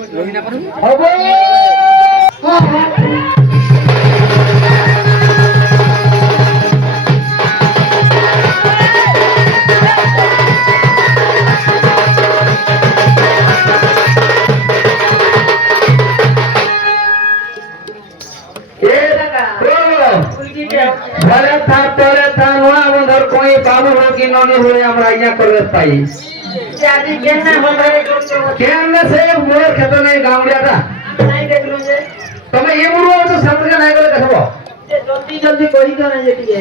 হব ঘরে থাক তোরে থা নোয়া বন্ধর কই বাবু কি ননি হয়ে আমরা ইয়া করবে পাই কেন সে মোর খেতে নাই গাউড়িয়াটা তুমি এই মুরু তো সামনে নাই করে দেখবো জলদি জলদি করি তো না যে টিকে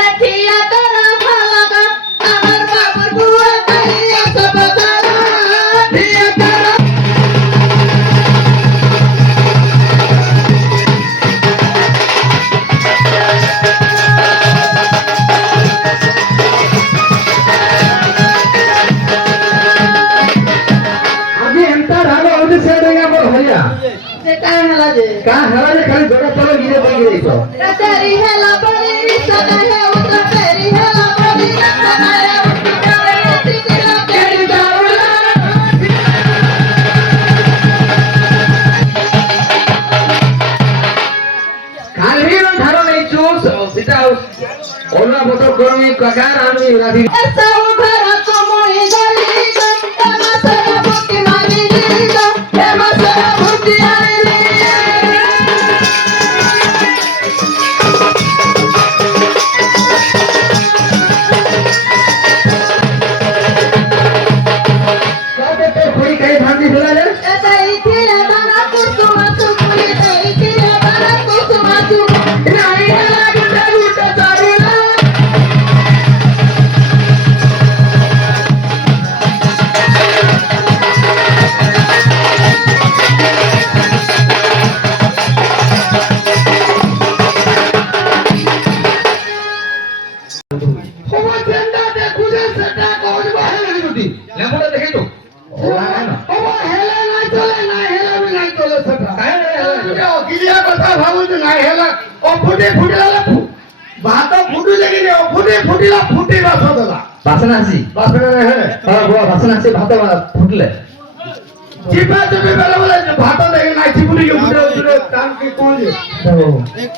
এঠিয়া তোরা ভালাগা আমার বাবার বুয়া তাইয়া সব তারা ঠিয়া তারা আগে এন্টার হলো ওই সে দেয়া বল হইয়া যে কান হলা যে কা হারালে খালি জোড়া তলে গিরে বই গিরেছো তেরি হেলা বলি সদা হে উত্তর তেরি হেলা বলি সদা হে উত্তর তেরি দিলা তেরি দাউলা কালহির ধারণ এই চুস সেটা ওলা বত করমি কাকার আমি রাধি এসা উধারা কমই গলি এমা সারা ভক্তি মানি দিলা এমা সারা ভক্তি আইলি কবে তো খুই খাই ভান্দি ফেলালে এসা ইথিরে বানা কুসুমা সুকুরি ইথিরে বানা কুসুমা সুকুরি নাই হেলা গুটা গুটা চারুলা খবর চেন্ডা দে খুঁজে সেটা কোন বাহে যদি লেবুটা দেখে তো ওলা না খবর হেলে নাই চলে নাই হেলে বি নাই চলে সেটা কাই হেলে অকিলিয়া কথা ভাবু যে নাই হেলে ও ফুটে ফুটিলা ভাত ফুটু লাগি রে ও ফুটে ফুটিলা ফুটি রস দেলা বাসনা আসি বাসনা রে হে হ্যাঁ গো বাসনা আসি ভাত ফুটলে চিপা চিপি বেলা বলে ভাত দেখে নাই চিপুনি কে ফুটে ফুটে কাম কি কোন যে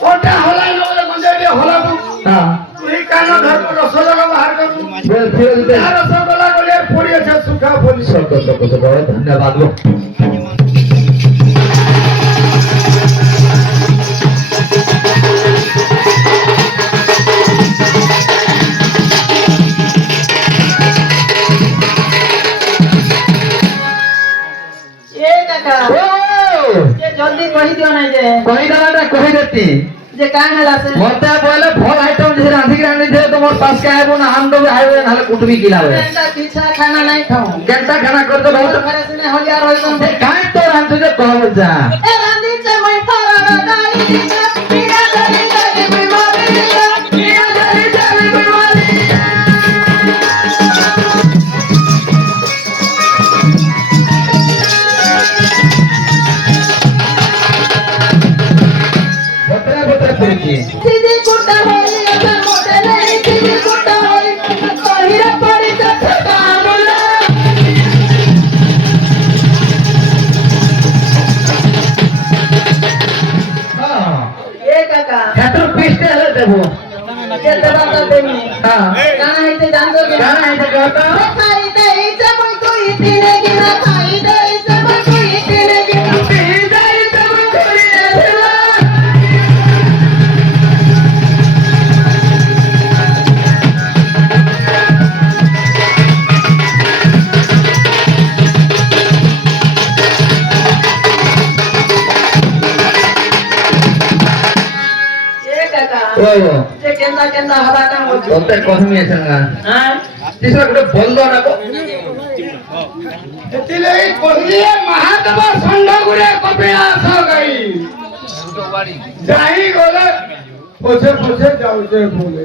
ওটা হলাই নলে গঞ্জে হলা হ্যাঁ এই কান ধর রসগোল্লা বাহার করু বেল ফিরে দিতে রসগোল্লা গলে পড়িয়েছে সুখা বলি সব বড় ধন্যবাদ গো এ কাকা যে জলদি কহি দিও না যে কই দাঁড়াটা কই দেতি যে কান হেলা সে মতে বলে ফল আইটম যে রাঁধি রাঁধি দে তোমার পাস কে আইবো না আম দেবে আইবে নালে কুটবি কিলাবে একটা পিছা খানা নাই খাও কেনটা খানা করতে বহুত ঘরে শুনে হলিয়ার হইতো কাই তো রাঁধতে যে কহ যা এ রান্দি চে মই তারা দাই দিলা পিয়া দাই দাই বিমারি দিলা পিয়া দাই দাই বিমারি বতরা বতরা পড়ছি সিদি কুটা হই এবার মোটে নাই সিদি কুটা হই কহিরা পড়ি যাচ্ছে কামলা হ্যাঁ এ কাকা খাতর পিস্তে হলে দেবো যে দেবাতা দেমি হ্যাঁ কানা হইতে জানতো কি কানা হইতে কথা খাই দেই যে মই কই তিনে গিনা খাই দেই যে মই কই তিনে গিনা বিদায় তুমি করিয়াছিলা এ কাকা ও যে কেন্দা কেন্দা হবা কাম হচ্ছে বলতে কহমি আছে না হ্যাঁ তিসরা গোটে বলদ না কো এতিলে কহিয়ে মহাদেব ষণ্ড গুরে কপিলাস গাই যাই গলে পছে পছে যাউছে বলে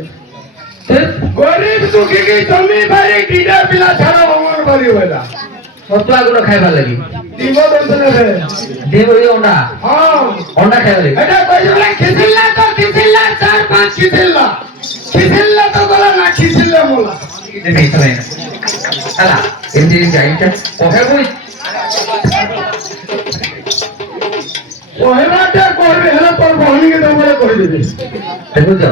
গরিব দুঃখী কি জমি বাড়ি দিদা পিলা ছাড়া ভ্রমণ করি বলা কতলা গুলো খাইবার লাগি দিব দর্শনে রে দিব এই অন্ডা হ্যাঁ অন্ডা খাইবার লাগি এটা কইলে খিসিল্লা চার পাঁচ খিসিল্লা তো বলা না খিসিল্লা মোলা এটা নাই আলা এমনি যাইটা ওহে বই কহেবাটা করবে হলে তোর বহনিকে তো বলে কই দিবি বুঝছ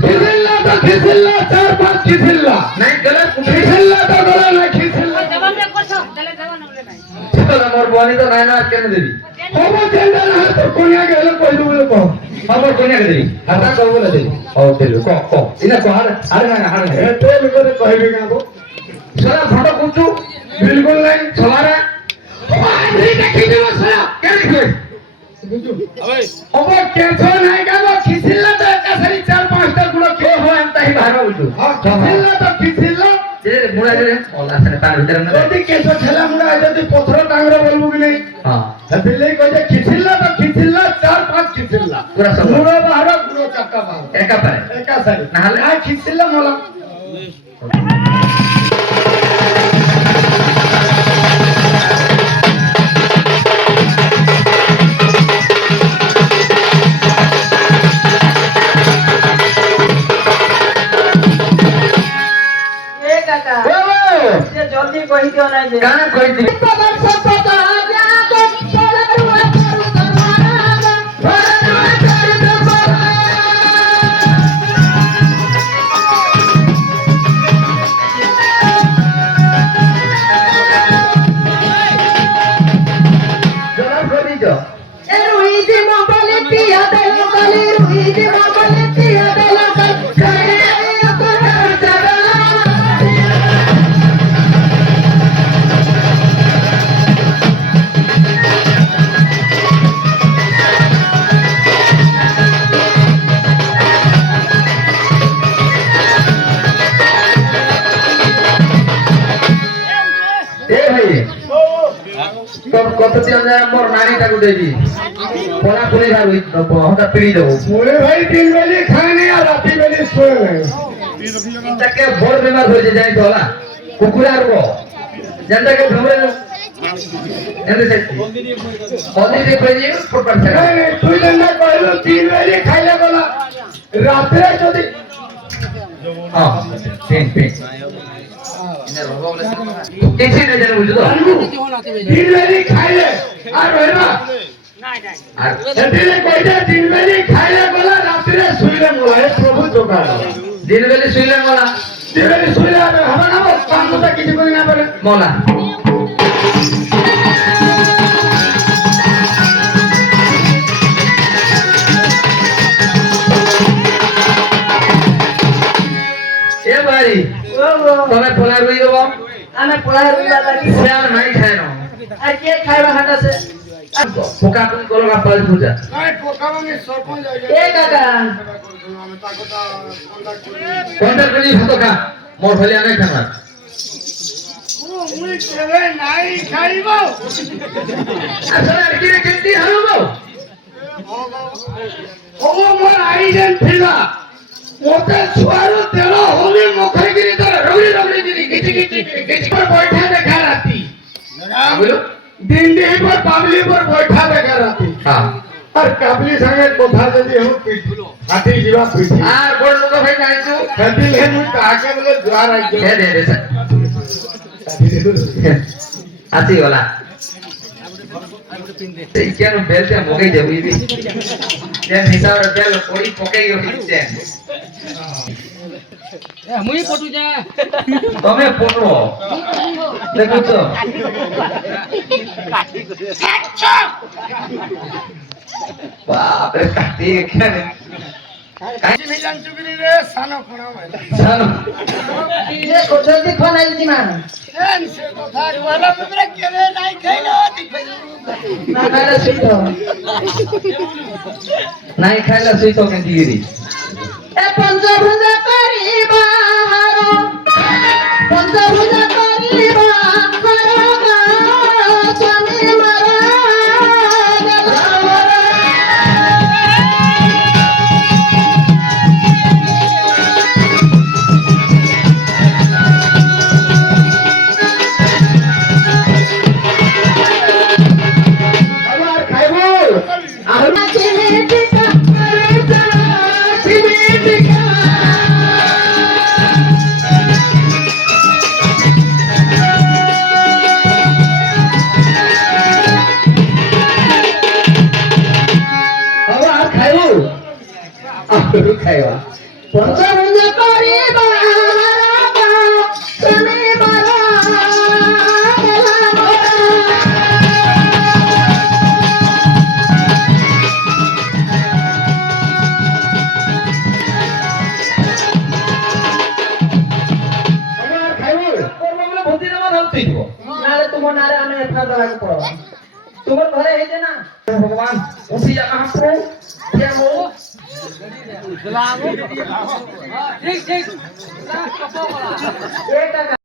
খিসিল্লা তো খিসিল্লা চার পাঁচ খিসিল্লা নাই গেলে খিসিল্লা তো গলে না খিসিল্লা মোর বনি তো নাই না আর কেন দিবি খবর চেন্ডা না তো কোনিয়া গেলে কই দিবি বলে কহ খবর কোনিয়াকে দিবি আর তা কব বলে দিবি ও দিলু ক ক ইনা ক আরে না আরে না এ তেল করে কইবি কাবো সারা ফটো কুচু বিলকুল নাই সবারে আরে দেখি দিব সারা কেন কই খবর কেছো নাই কাবো খিসিল্লা তো একাসারি চার পাঁচটা গুলো কে হয় তাই ভালো বুঝু খিসিল্লা তো খিসিল্লা যে মুড়া রে ওলা সাথে তার ভিতরে না যদি কেছো ঠেলা মুড়া যদি পথর টাংরা বলবো কি নাই হ্যাঁ দিল্লি কই যে খিসিল্লা তো খিসিল্লা চার পাঁচ খিসিল্লা পুরা সব মুড়ো বাহারা গুলো চাকা বাহারা একা পারে একাসারি নাহলে? আর খিসিল্লা মোলা এ কাকা ও যে জলদি কই দিও না যে কানা কই দিবি পবন সপতা জাগো পড়ুয়া করু তোমারা পড়ুয়া করু তোমারা জরা করি তো এ রুইজি মবলে তিয়া দেল কালি রুইজি মবলে তিয়া দেল কালি করে তোরা যারা এ ভাই তোর কত দিন যায় মোর নারীটাকে দেবি পড়া করে যাবি হঠাৎ পিড়ি দেবো ওরে ভাই দিন বেলি খায় নাই আর রাতি বেলি শোয় নাই তাকে বড় বেমার হয়েছে জানি তো না কুকুরে আর জানটাকে ভ্রমণে মন্দিরে করে দিয়ে ফুটপাত ছাড়া নাই, নাই, তুই যেন কইলো দিন বেলি খাইলে গলা রাতে যদি হ্যাঁ পেন পেন কিছু না জানে বুঝছো তো দিন বেলি খাইলে আর রইবা আর সেদিনে কইতে দিন বেলি খাইলে গলা রাতে শুইলে মোলা হে প্রভু জোগাড় দিন বেলে শুইলেন মোলা দিন বেলি শুইলে হবে না কামটা কিছু করি না পারে মোলা এ ভাই ও তুমি পোলা রুই দেবো আমি পোলা রুইবা লাগি সে আর নাই খায় না আর কে খাইবা হাঁটাছে পোকা তুমি করো পাল পূজা নাই পোকা মানে সরপঞ্চ এ কাকা কোনটা করি ভাত খা মোর ফলে অনেক খানা মুই ছেলে নাই খাইব আসলে আর কি রে কেমতি হারবো ও মোর আইডেন ফিলা মোতে ছুয়ারো তেল হলি মুখে গিরি ধরে রগড়ি রগড়ি গিরি গিচি গিচি গিচি पर बैठा देखा राती বলো दिन दिन पर पाबली पर बैठा देखा राती হ্যাঁ और काबली संगे कोठा যদি हम पिठलो हाथी जीवा पिठी আর বড় লোক ভাই জানিছো हाथी ले मुई ताके बोले द्वार आई দে দে দে আসি ওলা এই কেন বেলতে মগেই দেবো ইবি দেন হিসাবে বেল পড়ি পকেই হইছে মুই পটু যা তুমি পড়ো দেখো তো বাপ রে কাটি এখানে কাজি नहीं जान चुकी रे सानो कोना में জানো এ জলদি খানা দিমা एन से कोठा वाला मेरे केरे नहीं खाइलो না খাইলে সুইত নাই খাইলা সুই তো কেন দিগিরি এ পঞ্চভুজা করিবা হারো পঞ্চভুজা করিবা হারো স্বামী মারা আবার খাইবো চিনি টিকা চিনি টিকা ही खाएगा পঞ্চভুজ করিবা তুমি মারা আমার খাইবো করবো বলে ভর্তি নেওয়া ধরতেই দিব নালে তোমার নারে আমি এফা দেওয়াকে পড়ো তোমার ঘরে হইছে না भगवान उसी जगह हमको क्या हो एक